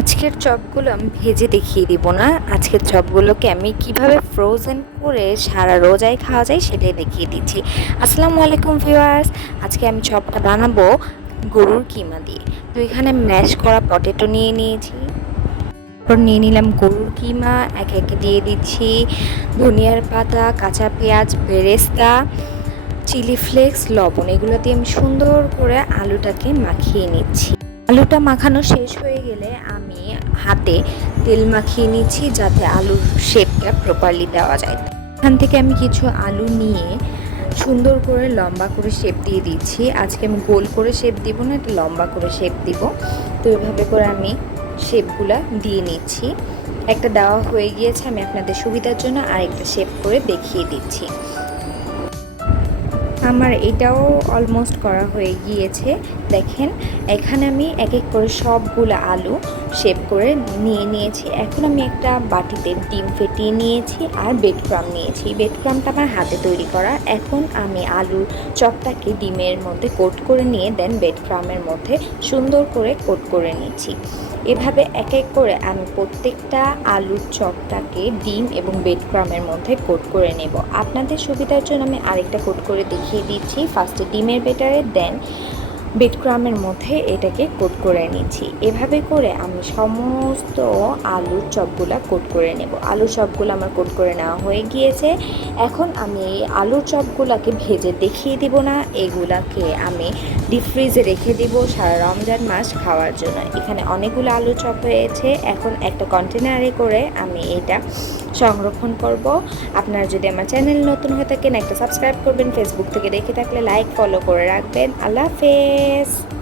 আজকের চপগুলো আমি ভেজে দেখিয়ে দিব না। আজকের চপগুলোকে আমি কীভাবে ফ্রোজেন করে সারা রোজায় খাওয়া যায় সেটাই দেখিয়ে দিচ্ছি। আসসালামু আলাইকুম ভিউয়ার্স আজকে আমি চপটা বানাবো গরুর কিমা দিয়ে। তো এখানে ম্যাশ করা পটেটো নিয়ে নিয়েছি। তারপর নিয়ে নিলাম গরুর কিমা, একে একে দিয়ে দিচ্ছি। ধনিয়ার পাতা, কাঁচা পেঁয়াজ, বেরেস্তা চিলি ফ্লেক্স লবণ, এগুলো দিয়ে আমি সুন্দর করে আলুটাকে মাখিয়ে নিচ্ছি। আলুটা মাখানো শেষ হয়ে গেলে আমি হাতে তেল মাখিয়ে নিচ্ছি যাতে আলুর শেপটা প্রপারলি দেওয়া যায়। এখান থেকে আমি কিছু আলু নিয়ে সুন্দর করে লম্বা করে শেপ দিয়ে দিচ্ছি। আজকে আমি গোল করে শেপ দিব না, এটা লম্বা করে শেপ দিব। তো এভাবে করে আমি শেপগুলা দিয়ে নিচ্ছি। একটা দেওয়া হয়ে গিয়েছে, আমি আপনাদের সুবিধার জন্য আরেকটা শেপ করে দেখিয়ে দিচ্ছি। আমার এটাও অলমোস্ট করা হয়ে গিয়েছে। দেখেন, এখানে আমি এক এক করে সবগুলো আলু শেপ করে নিয়ে নিয়েছি। এখন আমি একটা বাটিতে ডিম ফেটিয়ে নিয়েছি আর বেড ক্রাম নিয়েছি। বেড ক্রামটা আমার হাতে তৈরি করা। এখন আমি আলুর চপটাকে ডিমের মধ্যে কোট করে নিয়ে দেন বেড ক্রামের মধ্যে সুন্দর করে কোট করে নিচ্ছি। এভাবে এক এক করে আমি প্রত্যেকটা আলুর চপটাকে ডিম এবং বেড ক্রামের মধ্যে কোট করে নেব। আপনাদের সুবিধার জন্য আমি আরেকটা কোট করে দেখিয়ে দিচ্ছি। ফার্স্টে ডিমের বেটারে দেন বেড ক্রামের মধ্যে এটাকে কোট করে নিচ্ছি। এভাবে করে আমি সমস্ত আলুর চপগুলা কোট করে নেব। আলুর চপগুলো আমার কোট করে নেওয়া হয়ে গিয়েছে। এখন আমি এই আলুর চপগুলোকে ভেজে দেখিয়ে দিব না। এগুলাকে আমি ডিপ ফ্রিজে রেখে দিব সারা রমজান মাস খাওয়ার জন্য। এখানে অনেকগুলো আলু চপ হয়েছে। এখন একটা কন্টেনারে করে আমি এটা সংরক্ষণ করব। আপনারা যদি আমার চ্যানেল নতুন হয়ে থাকেন, একটা সাবস্ক্রাইব করবেন। ফেসবুক থেকে দেখে থাকলে লাইক ফলো করে রাখবেন। আল্লাহ bendiciones.